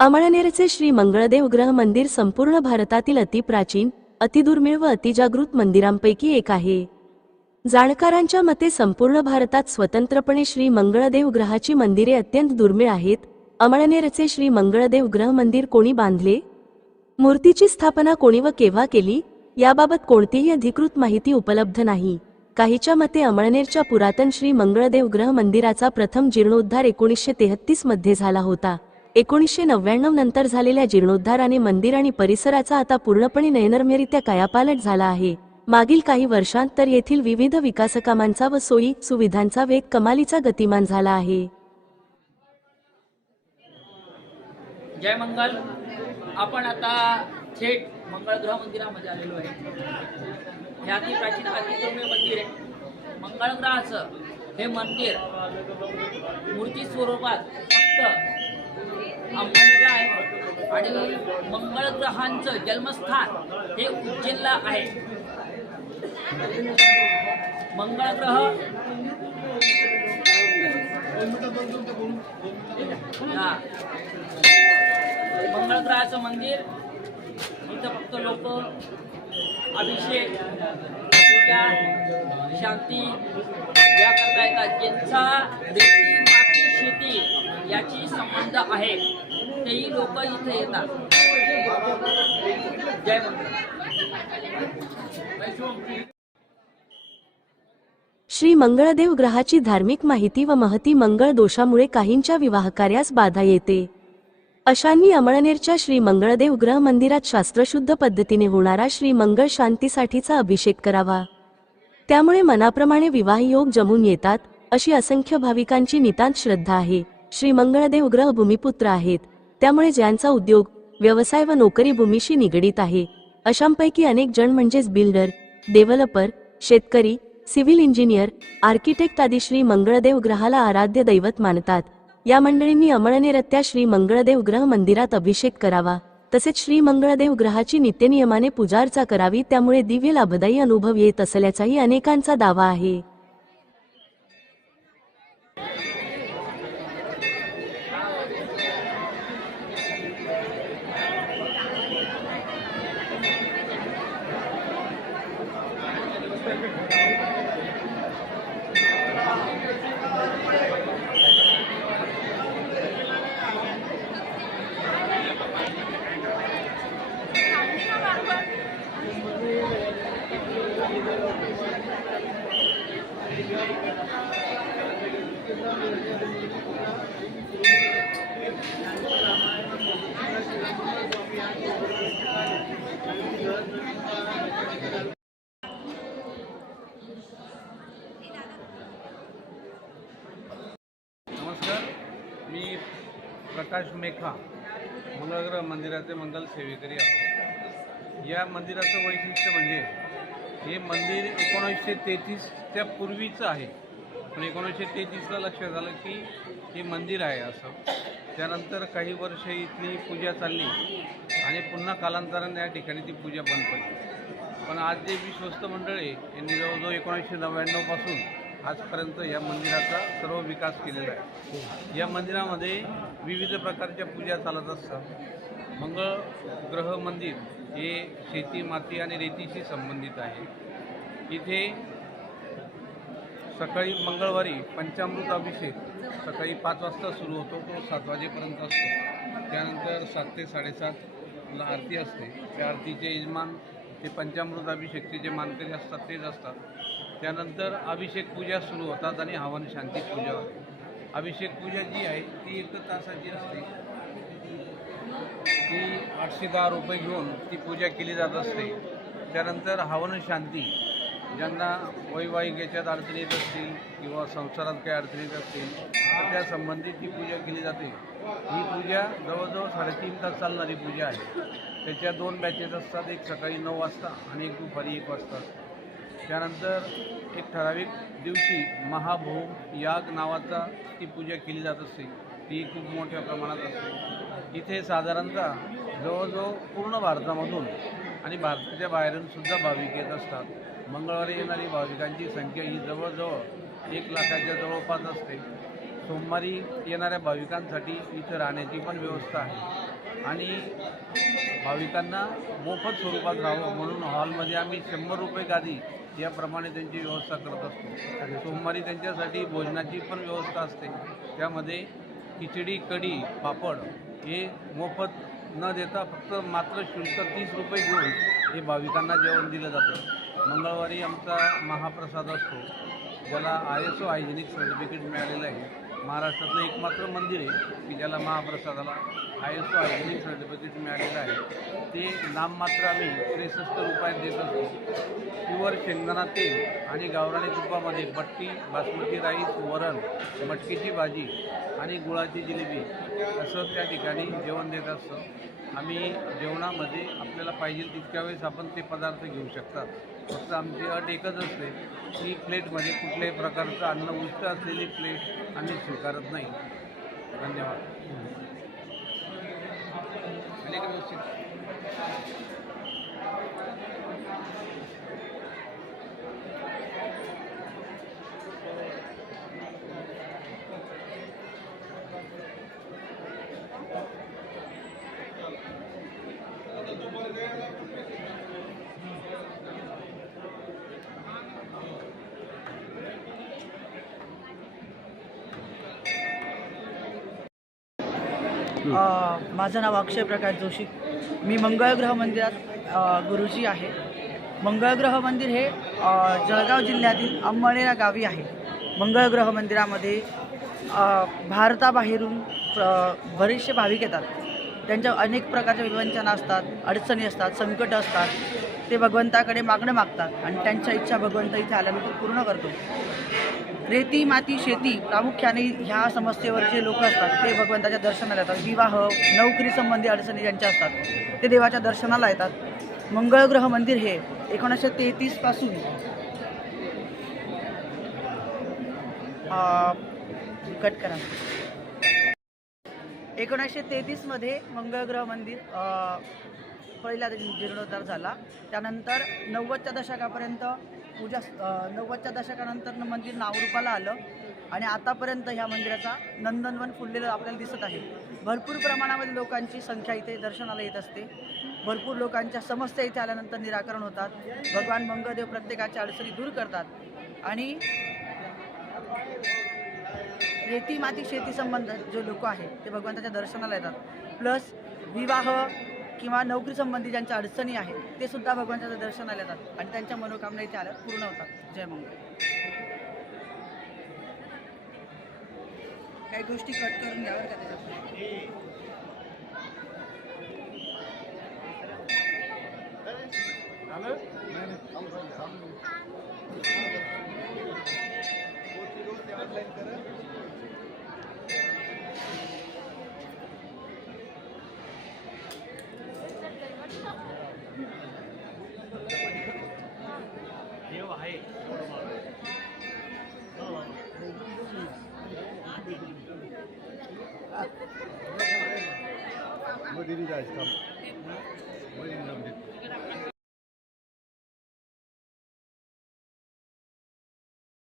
अमळनेरचे श्री मंगळदेव ग्रह मंदिर संपूर्ण भारतातील अतिप्राचीन, अतिदुर्मिळ व अतिजागृत मंदिरांपैकी एक आहे। जाणकारांच्या मते संपूर्ण भारतात स्वतंत्रपणे श्री मंगळदेव ग्रहाची मंदिरे अत्यंत दुर्मिळ आहेत। अमळनेरचे श्री मंगळदेव ग्रह मंदिर कोणी बांधले, मूर्तीची स्थापना कोणी व केव्हा केली याबाबत कोणतीही अधिकृत माहिती उपलब्ध नाही। काहीच्या मते अमळनेरच्या पुरातन श्री मंगळदेव ग्रह मंदिराचा प्रथम जीर्णोद्धार 1933 मध्ये झाला होता। 1999 नंतर झालेल्या जीर्णोद्धाराने मंदिर आणि परिसराचा आता पूर्णपणे नयनरम्यरित्या कायापालट झाला आहे। मागील काही वर्षांत तर येथील विविध विकासकामांचा व सोयी सुविधांचा वेग कमालीचा गतिमान झाला आहे। जय मंगल। आपण आता थेट मंगळ ग्रह मंदिरामध्ये आलेलो आहे। हे अति प्राचीन अतिदुर्मिळ मंदिर आहे। मंगळ ग्रहाचं हे मंदिर मूर्ती स्वरूपात फक्त अमळनेरला आहे आणि मंगळ ग्रहांचं जन्मस्थान हे उज्जैनला आहे। मंगळ ग्रह मंगळ ग्रहाचं मंदिर इथं फक्त लोक अभिषेक, पूजा, शांती या करता येतात। ज्यांचा रेती, माती, शेती याची संबंध आहे तेही लोक इथे येतात। जय मंगळ। श्री मंगळदेव ग्रहाची धार्मिक माहिती व महती मंगळ दोषामुळे काहींच्या विवाह कार्यास बाधा येते। अशांनी अमळनेरच्या श्री मंगळदेव ग्रह मंदिरात शास्त्रशुद्ध पद्धतीने होणारा श्री मंगळ शांतीसाठीचा अभिषेक करावा। त्यामुळे मनाप्रमाणे विवाह योग जमून येतात, अशी असंख्य भाविकांची नितांत श्रद्धा आहे। श्री मंगळदेव ग्रह भूमिपुत्र आहेत, त्यामुळे ज्यांचा उद्योग, व्यवसाय व नोकरी भूमीशी निगडीत आहे अशांपैकी अनेक जण म्हणजेच बिल्डर, डेव्हलपर, शेतकरी, सिव्हिल इंजिनियर, आर्किटेक्ट आदी श्री मंगळदेव ग्रहाला आराध्य दैवत मानतात। या मंडळींनी अमळनेरच्या श्री मंगळदेव ग्रह मंदिरात अभिषेक करावा, तसेच श्री मंगळदेव ग्रहाची नित्यनियमाने पूजार्चा करावी, त्यामुळे दिव्य लाभदायी अनुभव येत असल्याचाही अनेकांचा दावा आहे। नमस्कार, मी प्रकाश मेखा, मंगळग्रह मंदिराचे मंगल सेवेकरी आहोत। या मंदिराचं वैशिष्ट्य म्हणजे हे मंदिर 1933च्या पूर्वीचं आहे, पण 1933ला लक्षात आलं की हे मंदिर आहे असं। त्यानंतर काही वर्ष इथली पूजा चालली आणि पुन्हा कालांतराने या ठिकाणी ती पूजा बंद पडली। पण आज जे विश्वस्त मंडळ आहे यांनी जवळजवळ 1999 पासून आजपर्यंत या मंदिराचा सर्व विकास केलेला आहे। या मंदिरामध्ये विविध प्रकारच्या पूजा चालत असतात। मंगळ ग्रह मंदिर हे शेती, माती आणि रेतीशी संबंधित आहे। इथे सकाळी मंगळवारी पंचामृत अभिषेक सकाळी 5 वाजता सुरू होतो, तो 7 वाजेपर्यंत असतो। त्यानंतर 7 ते 7:30ला आरती असते। त्या आरतीचे यजमान ते पंचामृत अभिषेकचे जे मानकरी असतात तेच असतात। त्यानंतर अभिषेक पूजा सुरू होतात आणि हवन शांती पूजा होते। अभिषेक पूजा जी आहे ती 1 तासाची असते। ती 810 रुपये घेऊन ती पूजा केली जात असते। त्यानंतर हवन शांती, ज्यांना वैवाहिक याच्यात अडचणी येत असतील किंवा संसारात काही अडचणी येत असतील तर त्या संबंधित ती पूजा केली जाते। ही पूजा जवळजवळ 3.5 तास चालणारी पूजा आहे। त्याच्या 2 बॅचेस असतात, एक सकाळी 9 वाजता आणि एक दुपारी 1 वाजता। त्यानंतर एक ठराविक दिवशी महाभूम याग नावाचा ती पूजा केली जात असते, ती खूप मोठ्या प्रमाणात असते। इथे साधारणतः जवळजवळ पूर्ण भारतामधून आणि भारताच्या बाहेरून सुद्धा भाविक येत असतात। मंगळवारी येणारी भाविकांची संख्या ही जवळजवळ 1 लाखाच्या जवळपास असते। सोमवारी येणाऱ्या भाविकांसाठी इथं राहण्याची पण व्यवस्था आहे आणि भाविकांना मोफत स्वरूपात राहावं म्हणून हॉलमध्ये आम्ही 100 रुपये गादी याप्रमाणे त्यांची व्यवस्था करत असतो. सोमवारी त्यांच्यासाठी भोजनाची पण व्यवस्था असते. त्यामध्ये खिचडी, कढी, पापड हे मोफत न देता फक्त मात्र शुल्क 30 रुपये घेऊन हे भाविकांना जेवण दिलं जातं. मंगळवारी आमचा महाप्रसाद असतो, ज्याला ISO हायजेनिक सर्टिफिकेट मिळालेलं आहे. महाराष्ट्रातलं एकमात्र मंदिर आहे की ज्याला महाप्रसादाला ISO हायजेनिक सर्टिफिकेट मिळालेलं आहे. ते नाममात्र आम्ही 63 रुपयात देत असतो. प्युअर शेंगदाणा तेल आणि गावरानी तुपामध्ये बट्टी, बासमती राईस, वरण, मटकीची भाजी आणि गुळाची जिलेबी असं त्या ठिकाणी जेवण देत असतं. आम्ही जेवणामध्ये आपल्याला पाहिजे तितक्या वेळेस आपण ते पदार्थ घेऊ शकतात. फक्त आमची अट एकच असते की प्लेटमध्ये कुठल्याही प्रकारचं अन्न उष्ट असलेली प्लेट आम्ही स्वीकारत नाही. धन्यवाद. माझं नाव अक्षय प्रकाश जोशी. मी मंगळग्रह मंदिरात गुरुजी आहे. मंगळग्रह मंदिर हे जळगाव जिल्ह्यातील अंमळनेर गावी आहे. मंगळग्रह मंदिरामध्ये भारताबाहेरून बरेचसे भाविक येतात. त्यांच्या अनेक प्रकारच्या विवंचना असतात, अडचणी असतात, संकट असतात. ते भगवंताकडे मागणं मागतात आणि त्यांच्या इच्छा भगवंत इथे आल्यानंतर पूर्ण करतो. रेती, माती, शेती प्रामुख्याने ह्या समस्येवर जे लोक असतात ते भगवंताच्या दर्शनाला येतात. विवाह, नोकरी संबंधी अडचणी ज्यांच्या असतात ते देवाच्या दर्शनाला येतात. मंगळग्रह मंदिर हे 1933 पासून कट करा 1933 मध्ये मंगळग्रह मंदिर पहिला जीर्णोद्धार झाला. त्यानंतर 90च्या दशकापर्यंत पूजा 90च्या दशकानंतर मंदिर नावरूपाला आलं आणि आतापर्यंत ह्या मंदिराचा नंदनवन फुललेलं आपल्याला दिसत आहे. भरपूर प्रमाणामध्ये लोकांची संख्या इथे दर्शनाला येत असते. भरपूर लोकांच्या समस्या इथे आल्यानंतर निराकरण होतात. भगवान मंगळदेव प्रत्येकाच्या अडचणी दूर करतात आणि रेती, माती, शेती संबंध जे लोक आहेत ते भगवंताच्या दर्शनाला येतात. प्लस विवाह किंवा नोकरी संबंधी ज्यांच्या अडचणी आहेत ते सुद्धा भगवंताच्या दर्शनाला येतात आणि त्यांच्या मनोकामना इथे आल्या पूर्ण होतात. जय मंगळ. काही गोष्टी कट करून घ्यावर का त्याच्यात. What did you guys come? What did you come to?